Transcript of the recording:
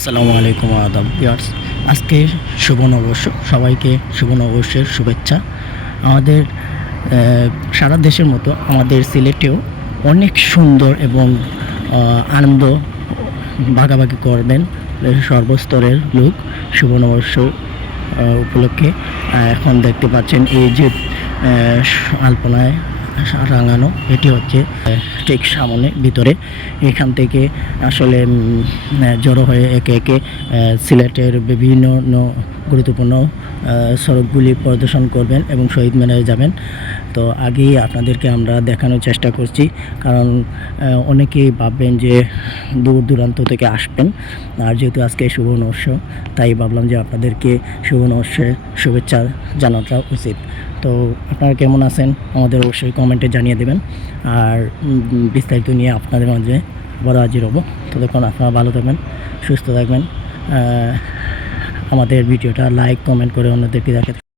আসসালামু আলাইকুম আদাব ভিউয়ার্স। আজকে শুভ নববর্ষ সবাইকে শুভ নববর্ষের শুভেচ্ছা। আমাদের সারা দেশের মতো আমাদের সিলেটেও অনেক সুন্দর এবং আনন্দ ভাগাভাগি করবেন সর্বস্তরের লোক শুভ নববর্ষ উপলক্ষে। এখন দেখতে পাচ্ছেন এই যে আলপনায় রাঙানো, এটি হচ্ছে ঠিক সামনে, ভিতরে। এখান থেকে আসলে জড়ো হয়ে একে একে সিলেটের বিভিন্ন গুরুত্বপূর্ণ সড়কগুলি প্রদর্শন করবেন এবং শহীদ মিনারে যাবেন। তো আগেই আপনাদেরকে আমরা দেখানোর চেষ্টা করছি, কারণ অনেকেই ভাববেন যে দূর দূরান্ত থেকে আসবেন। আর যেহেতু আজকে শুভ নবর্ষ তাই ভাবলাম যে আপনাদেরকে শুভ নবর্ষের শুভেচ্ছা জানাটা উচিত। তো আপনারা কেমন আছেন আমাদের অবশ্যই কমেন্টে জানিয়ে দেবেন। আর বিস্তারিত নিয়ে আপনাদের মাঝে বড় হাজির হব। ততক্ষণ আপনারা ভালো থাকবেন, সুস্থ থাকবেন। আমাদের ভিডিওটা লাইক, কমেন্ট করে অন্যদেরকে দেখে